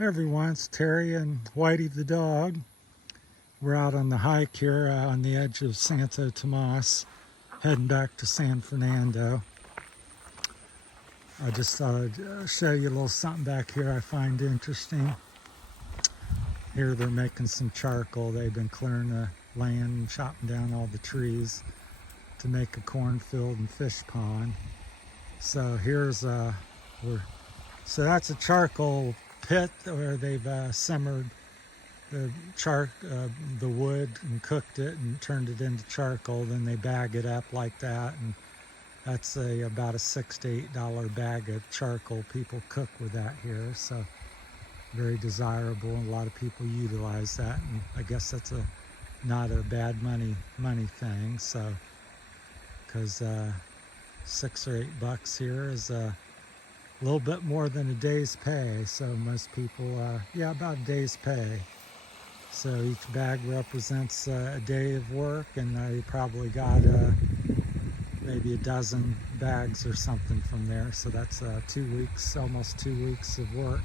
Everyone, it's Terry and Whitey the dog. We're out on the hike here on the edge of Santo Tomas, heading back to San Fernando. I just thought I'd show you a little something back here I find interesting. Here they're making some charcoal. They've been clearing the land and chopping down all the trees to make a cornfield and fish pond. So here's so that's a charcoal pit where they've simmered the wood and cooked it and turned it into charcoal. Then they bag it up like that, and that's about a $6 to $8 bag of charcoal. People cook with that here, so very desirable, and a lot of people utilize that. And I guess that's not a bad money thing. So because $6 or $8 here is a little bit more than a day's pay. So most people, about a day's pay. So each bag represents a day of work, and I probably got maybe a dozen bags or something from there. So that's 2 weeks, almost 2 weeks of work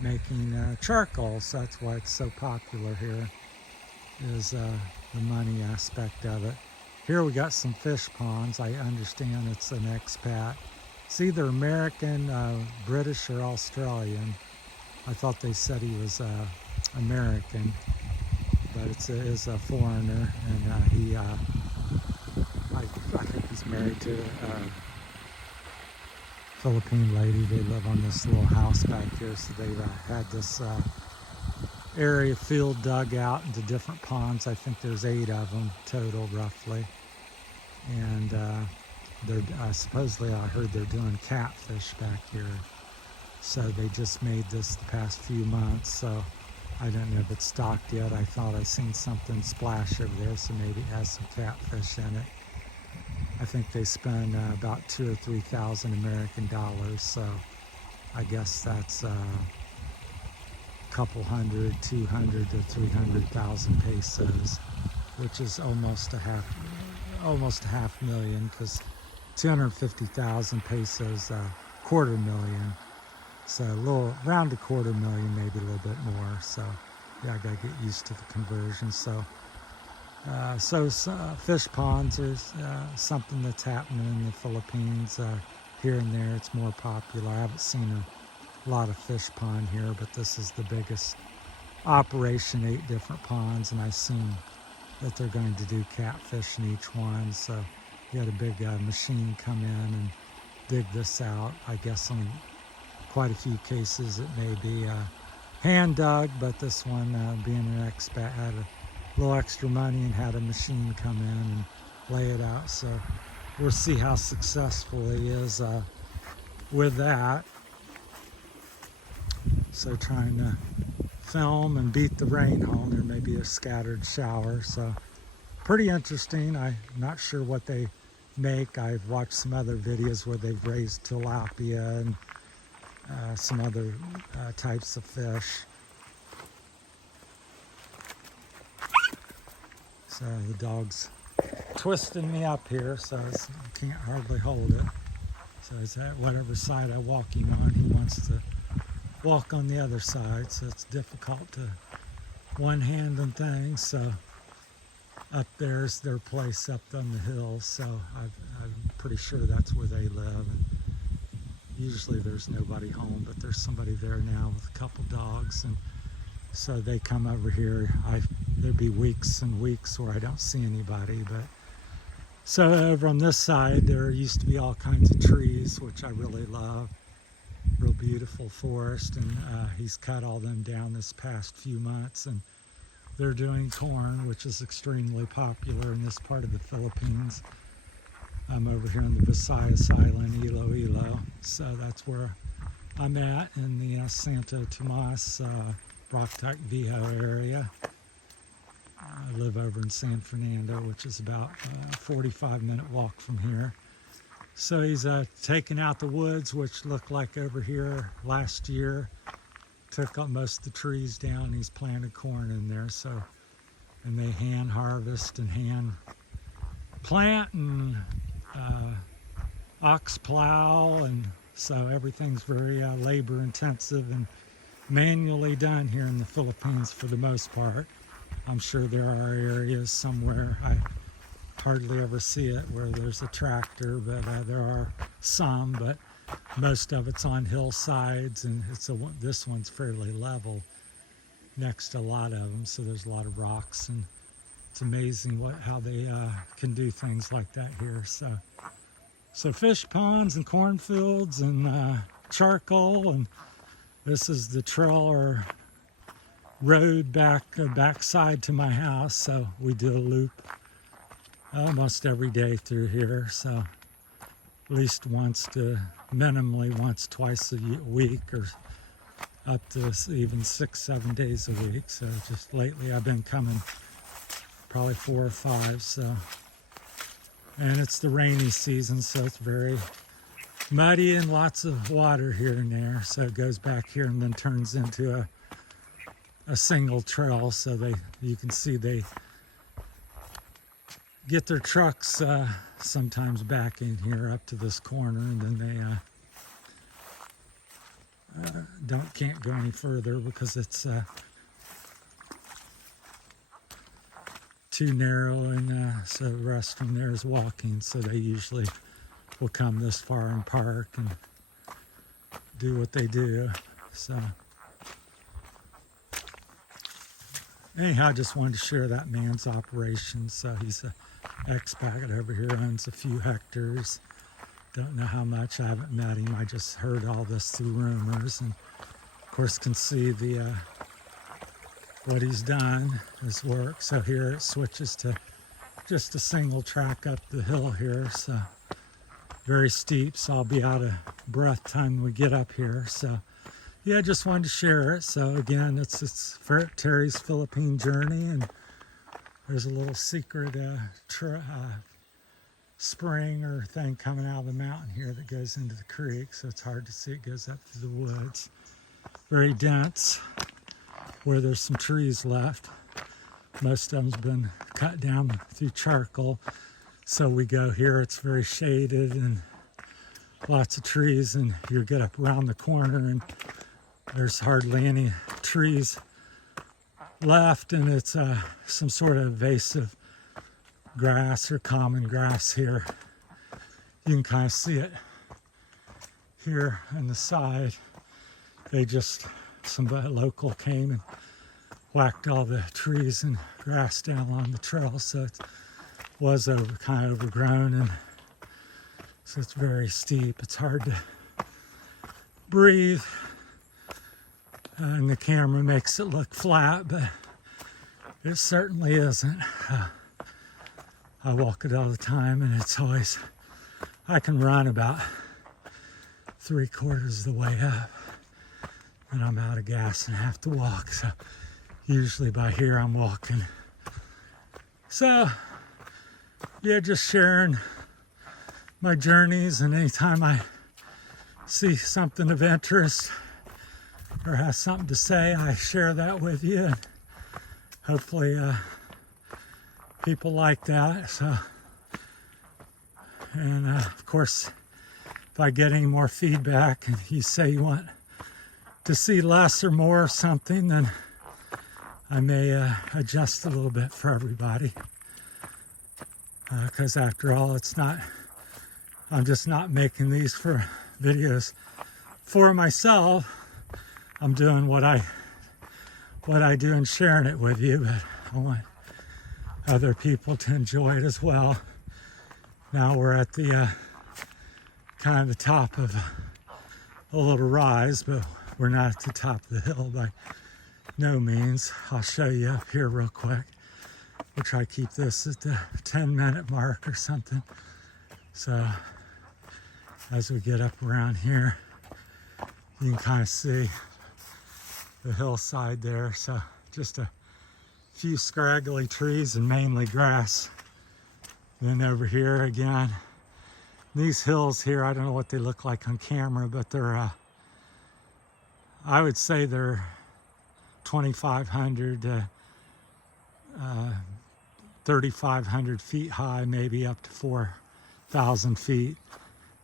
making charcoal. So that's why it's so popular here, is the money aspect of it. Here we got some fish ponds. I understand it's an expat. It's either American, British, or Australian. I thought they said he was American, but it is a foreigner, and I think he's married to a Philippine lady. They live on this little house back here, so they've had this area field dug out into different ponds. I think there's 8 of them total, roughly, and they're supposedly, I heard they're doing catfish back here. So they just made this the past few months, so I don't know if it's stocked yet. I thought I seen something splash over there, so maybe it has some catfish in it. I think they spend about $2,000 or $3,000 American dollars, so I guess that's a couple hundred, 200 to 300,000 pesos, which is almost a half million, because 250,000 pesos, $250,000. So around $250,000, maybe a little bit more. So yeah, I gotta get used to the conversion. So fish ponds are something that's happening in the Philippines. Here and there, it's more popular. I haven't seen a lot of fish pond here, but this is the biggest operation, 8 different ponds, and I've seen that they're going to do catfish in each one. So you had a big machine come in and dig this out. I guess in quite a few cases it may be hand dug, but this one, being an expat, had a little extra money and had a machine come in and lay it out. So we'll see how successful he is with that. So trying to film and beat the rain home. There may be a scattered shower. So pretty interesting. I'm not sure what they make. I've watched some other videos where they've raised tilapia and some other types of fish. So the dog's twisting me up here, so I can't hardly hold it. So it's at whatever side I walk him on, he wants to walk on the other side, so it's difficult to one-handing things. So up there's their place up on the hill, so I'm pretty sure that's where they live. And usually there's nobody home, but there's somebody there now with a couple dogs, and so they come over here. There'd be weeks and weeks where I don't see anybody, but so over on this side there used to be all kinds of trees, which I really love. Real beautiful forest, and he's cut all them down this past few months, and they're doing corn, which is extremely popular in this part of the Philippines. I'm over here on the Visayas island, Iloilo, so that's where I'm at, in the Santo Tomas, Barotac, Viejo area. I live over in San Fernando, which is about a 45-minute walk from here. So he's taking out the woods, which looked like over here last year. Took up most of the trees down. He's planted corn in there. So, and they hand harvest and hand plant and ox plow, and so everything's very labor intensive and manually done here in the Philippines for the most part. I'm sure there are areas somewhere I hardly ever see it where there's a tractor, but there are some, but most of it's on hillsides, and this one's fairly level next to a lot of them, so there's a lot of rocks, and it's amazing how they can do things like that here. So fish ponds and cornfields and charcoal, and this is the trail or road backside to my house, so we do a loop almost every day through here, so at least minimally once, twice a week, or up to even 6-7 days a week. So just lately I've been coming probably 4 or 5. So, and it's the rainy season, so it's very muddy and lots of water here and there. So it goes back here and then turns into a single trail. So you can see they get their trucks sometimes back in here up to this corner, and then they can't go any further because it's too narrow, and so the rest from there is walking, so they usually will come this far and park and do what they do. So anyhow, I just wanted to share that man's operation. So he's a expat over here, owns a few hectares. Don't know how much. I haven't met him. I just heard all this through rumors, and of course can see what he's done, his work. So here it switches to just a single track up the hill here. So very steep, so I'll be out of breath time we get up here. So yeah, just wanted to share it. So again, it's Terry's Philippine journey, and there's a little secret spring or thing coming out of the mountain here that goes into the creek, so it's hard to see. It goes up through the woods. Very dense, where there's some trees left. Most of them's been cut down through charcoal. So we go here, it's very shaded and lots of trees, and you get up around the corner and there's hardly any trees left, and it's some sort of invasive grass or common grass here. You can kind of see it here on the side. Some local came and whacked all the trees and grass down along the trail, so it was kind of overgrown, and so it's very steep. It's hard to breathe, and the camera makes it look flat, but it certainly isn't. I walk it all the time, and it's always, I can run about 3/4 of the way up, and I'm out of gas and have to walk. So usually by here I'm walking. So yeah, just sharing my journeys, and anytime I see something of interest or have something to say, I share that with you, and hopefully people like that. So, and of course, if I get any more feedback and you say you want to see less or more of something, then I may adjust a little bit for everybody, because after all, I'm just not making these for videos for myself. I'm doing what I do and sharing it with you, but I want other people to enjoy it as well. Now we're at the kind of the top of a little rise, but we're not at the top of the hill by no means. I'll show you up here real quick. We'll try to keep this at the 10-minute mark or something. So as we get up around here, you can kind of see the hillside there. So just a few scraggly trees and mainly grass. Then over here again, these hills here, I don't know what they look like on camera, but they're I would say they're 2,500 to 3,500 feet high, maybe up to 4,000 feet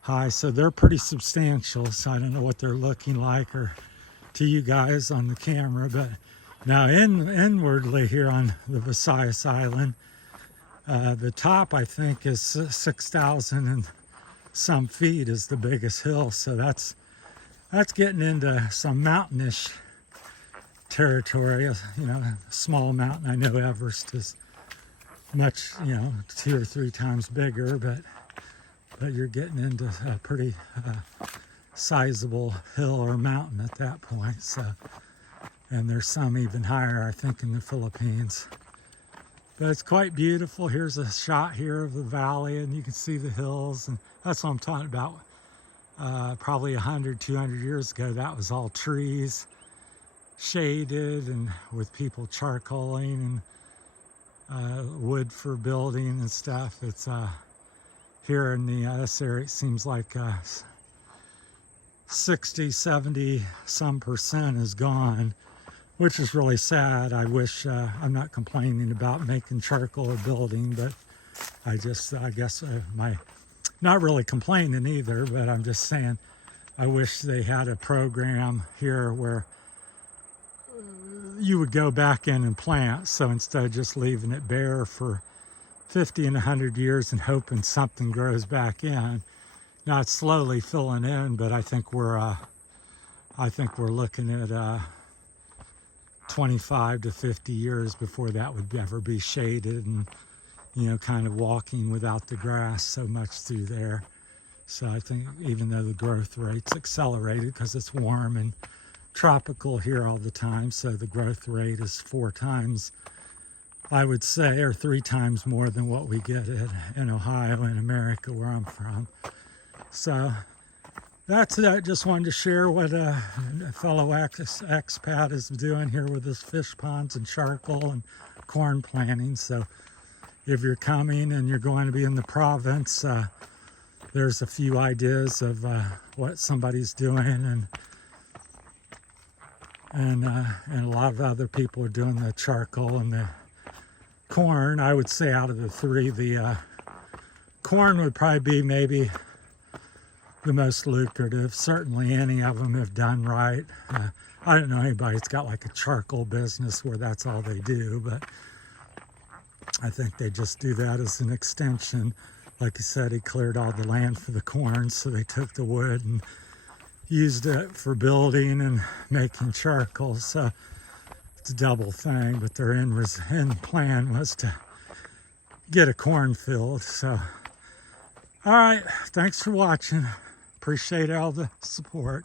high. So they're pretty substantial. So I don't know what they're looking like or to you guys on the camera. But now inwardly here on the Visayas Island, the top I think is 6,000 and some feet is the biggest hill. So that's getting into some mountainish territory. You know, small mountain. I know Everest is much, you know, 2 or 3 times bigger, but you're getting into a pretty sizable hill or mountain at that point. So, and there's some even higher, I think, in the Philippines. But it's quite beautiful. Here's a shot here of the valley, and you can see the hills, and that's what I'm talking about. Probably 100, 200 years ago, that was all trees, shaded, and with people charcoaling and wood for building and stuff. It's here in this area, it seems like 60, 70 some percent is gone, which is really sad. I wish, I'm not complaining about making charcoal or building, but I guess not really complaining either, but I'm just saying I wish they had a program here where you would go back in and plant. So instead of just leaving it bare for 50 and 100 years and hoping something grows back in, now it's slowly filling in, but I think we're looking at 25 to 50 years before that would ever be shaded and, you know, kind of walking without the grass so much through there. So I think even though the growth rate's accelerated because it's warm and tropical here all the time, so the growth rate is 4 times, I would say, or 3 times more than what we get in Ohio, in America, where I'm from. So that's it. Just wanted to share what a fellow expat is doing here with his fish ponds and charcoal and corn planting. So if you're coming and you're going to be in the province, there's a few ideas of what somebody's doing, and a lot of other people are doing the charcoal and the corn. I would say out of the 3, the corn would probably be maybe the most lucrative. Certainly any of them if done right. I don't know anybody that's got like a charcoal business where that's all they do, but I think they just do that as an extension. Like I said, he cleared all the land for the corn, so they took the wood and used it for building and making charcoal. So it's a double thing, but their end plan was to get a cornfield. So, all right, thanks for watching. Appreciate all the support.